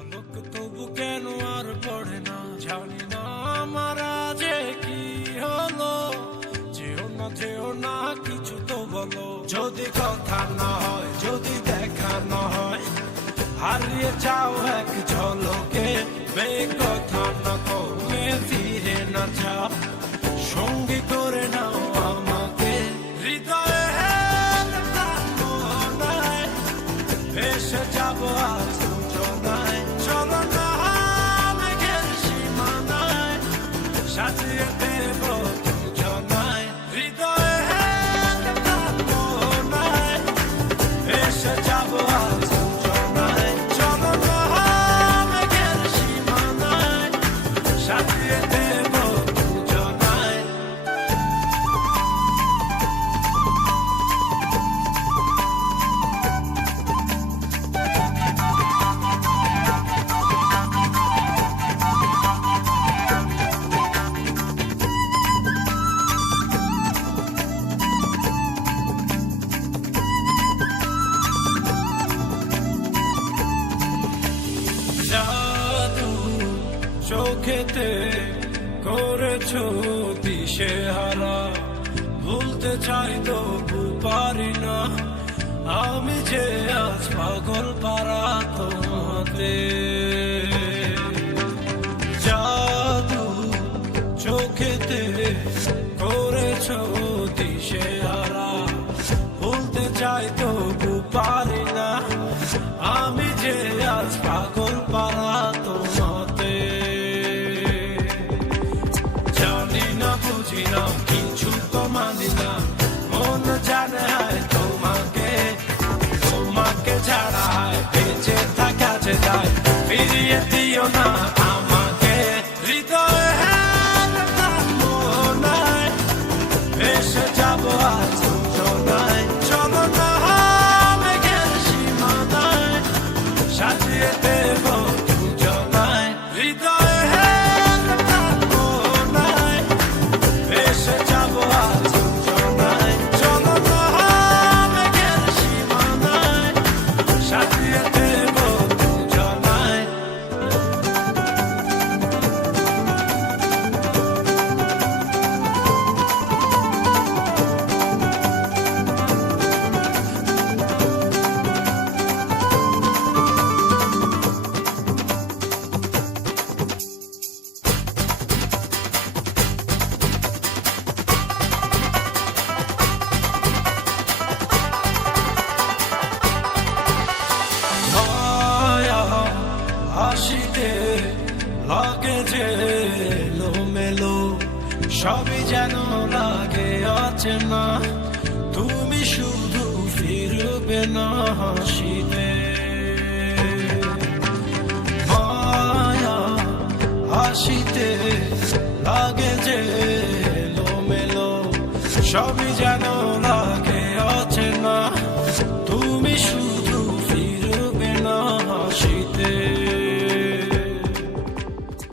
পলক তবু কেন আর পড়ে না, জানি না আমার আজে কি হলো। যেও না কিছু তো বলো, যদি কথা না হয়, যদি দেখা না হয়, হারিয়ে যাও এক ঝলকে। কথা না কমে ফিরে না যাও, সঙ্গী করে নাও আমাকে। হৃদয়ে ভেসে যাবো আজ যোজনায়, চলো না মেঘের সীমানায়, সাজিয়ে দেব যোজনায়। হৃদয়ে ভেসে যাবো আজ যোজনায়, চলো না মেঘের সীমানায়, সাজিয়ে দেব যোজনায়। জাদু চোখেতে করেছো দিশেহারা, ভুলতে চাই তবু পারি না, আমি যে আজ পাগল পারা তোমাতে। জাদু চোখেতে করেছো দিশেহারা, ভুলতে চাই তবু পারি না, আমি যে আজ পাগল পারা তোমাতে। জানি না বুঝি না কিছু তো মানি না, মন জানে তোমাকে, তোমাকে ছাড়া বেঁচে থাকা যে যায়, ফিরিয়ে দিও না আমাকে। হৃদয়ে মনায় ভেসে যাবো আজ যোজনায়, চলো না মেঘের সীমানায়, সাজিয়ে দেব যোজনায়। হৃদয়ে মনায় ভেসে যাবো আজ যোজনায়, চলো না মেঘের সীমানায়, সাজিয়ে দেব যোজনায়। মায়া হাসিতে লাগে যে এলোমেলো, সবই যেন লাগে অচেনা, তুমি শুধু ফিরবে না হাসিতে। মায়া হাসিতে লাগে যে এলোমেলো, সবই যেন